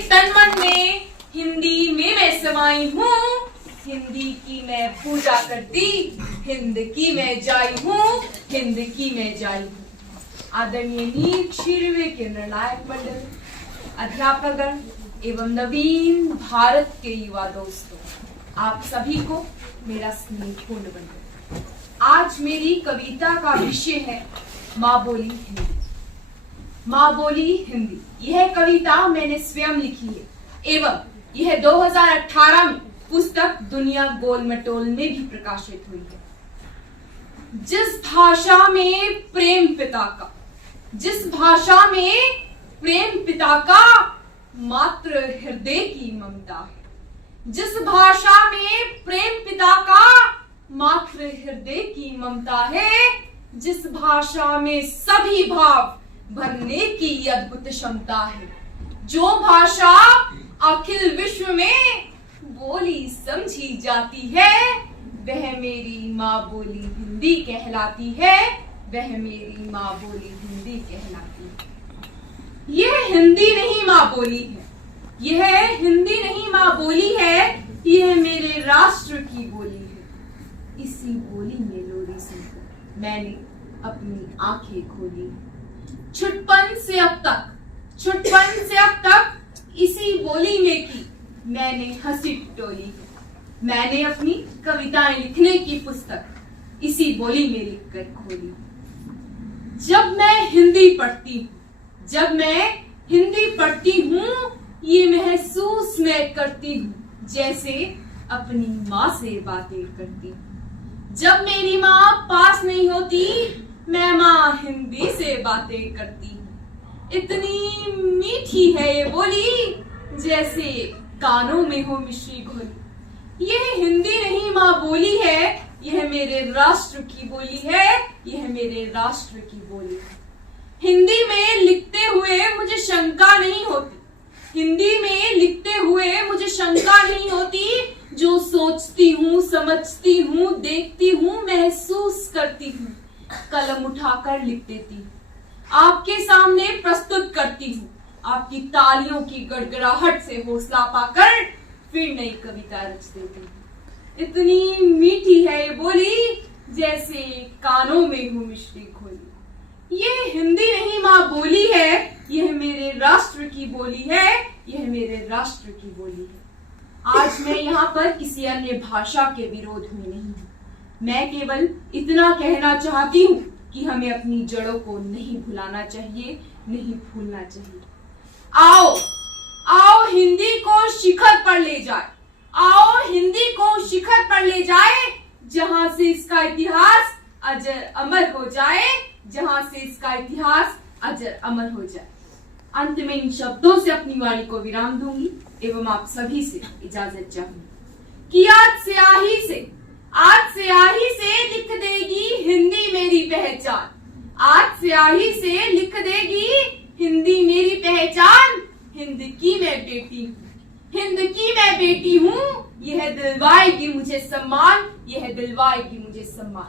तन मन में हिंदी में मैं समाई हूँ। हिंदी की मैं पूजा करती, हिंद की मैं जाई हूँ, हिंद की मैं जाई हूँ। आदरणीय नीट शीर्वे के निर्णायक मंडल, अध्यापकगण एवं नवीन भारत के युवा दोस्तों, आप सभी को मेरा स्नेहपूर्ण वंदन। आज मेरी कविता का विषय है माँ बोली हिंदी। माँ बोली हिंदी, यह कविता मैंने स्वयं लिखी है एवं यह 2018 में पुस्तक दुनिया गोल मटोल में भी प्रकाशित हुई है। जिस भाषा में प्रेम पिता का मात्र हृदय की ममता है। जिस भाषा में प्रेम पिता का मात्र हृदय की ममता है। जिस भाषा में सभी भाव भरने की अद्भुत क्षमता है। जो भाषा अखिल विश्व में बोली समझी जाती है, वह मेरी माँ बोली हिंदी कहलाती है। वह मेरी माँ बोली हिंदी कहलाती है। यह हिंदी नहीं माँ बोली है, यह हिंदी नहीं माँ बोली है, यह मेरे राष्ट्र की बोली है। इसी बोली में लोरी सुनकर मैंने अपनी आंखें खोली। छुटपन से अब तक इसी बोली में की मैंने हंसी टोली। मैंने अपनी कविताएं लिखने की पुस्तक इसी बोली में लिखकर खोली। जब मैं हिंदी पढ़ती हूँ, ये महसूस मैं करती हूँ जैसे अपनी माँ से बातें करती हूँ। जब मेरी माँ पास नहीं होती, मैं माँ हिंदी से बातें करती हूँ। इतनी मीठी है ये बोली जैसे कानों में हो मिश्री घोली। यह हिंदी नहीं माँ बोली है, यह मेरे राष्ट्र की बोली है। यह मेरे राष्ट्र की बोली है। हिंदी में लिखते हुए मुझे शंका नहीं होती। हिंदी में लिखते हुए मुझे शंका नहीं होती। जो सोचती हूँ, समझती हूँ, देखती हूँ, महसूस करती हूँ, कलम उठाकर लिख देती हूँ, आपके सामने प्रस्तुत करती हूँ। आपकी तालियों की गड़गड़ाहट से हौसला पाकर फिर नई कविता रच देती हूँ। इतनी मीठी है ये बोली जैसे कानों में हो मिश्री घोली। ये हिंदी नहीं माँ बोली है, यह मेरे राष्ट्र की बोली है। यह मेरे राष्ट्र की बोली है। आज मैं यहाँ पर किसी अन्य भाषा के विरोध में नहीं हूँ। मैं केवल इतना कहना चाहती हूँ कि हमें अपनी जड़ों को नहीं भुलाना चाहिए, नहीं भूलना चाहिए। आओ हिंदी को शिखर पर ले जाए। आओ हिंदी को शिखर पर ले जाए, जहां से इसका इतिहास अजर अमर हो जाए। जहां से इसका इतिहास अजर अमर हो जाए। अंत में इन शब्दों से अपनी वाणी को विराम दूंगी एवं आप सभी से इजाजत चाहूंगी कि आज स्याही से लिख देगी हिंदी मेरी पहचान। आज स्याही से लिख देगी हिंदी मेरी पहचान। हिंद की मैं बेटी हूँ, हिंद की मैं बेटी हूँ। यह दिलवाएगी मुझे सम्मान, यह दिलवाएगी मुझे सम्मान।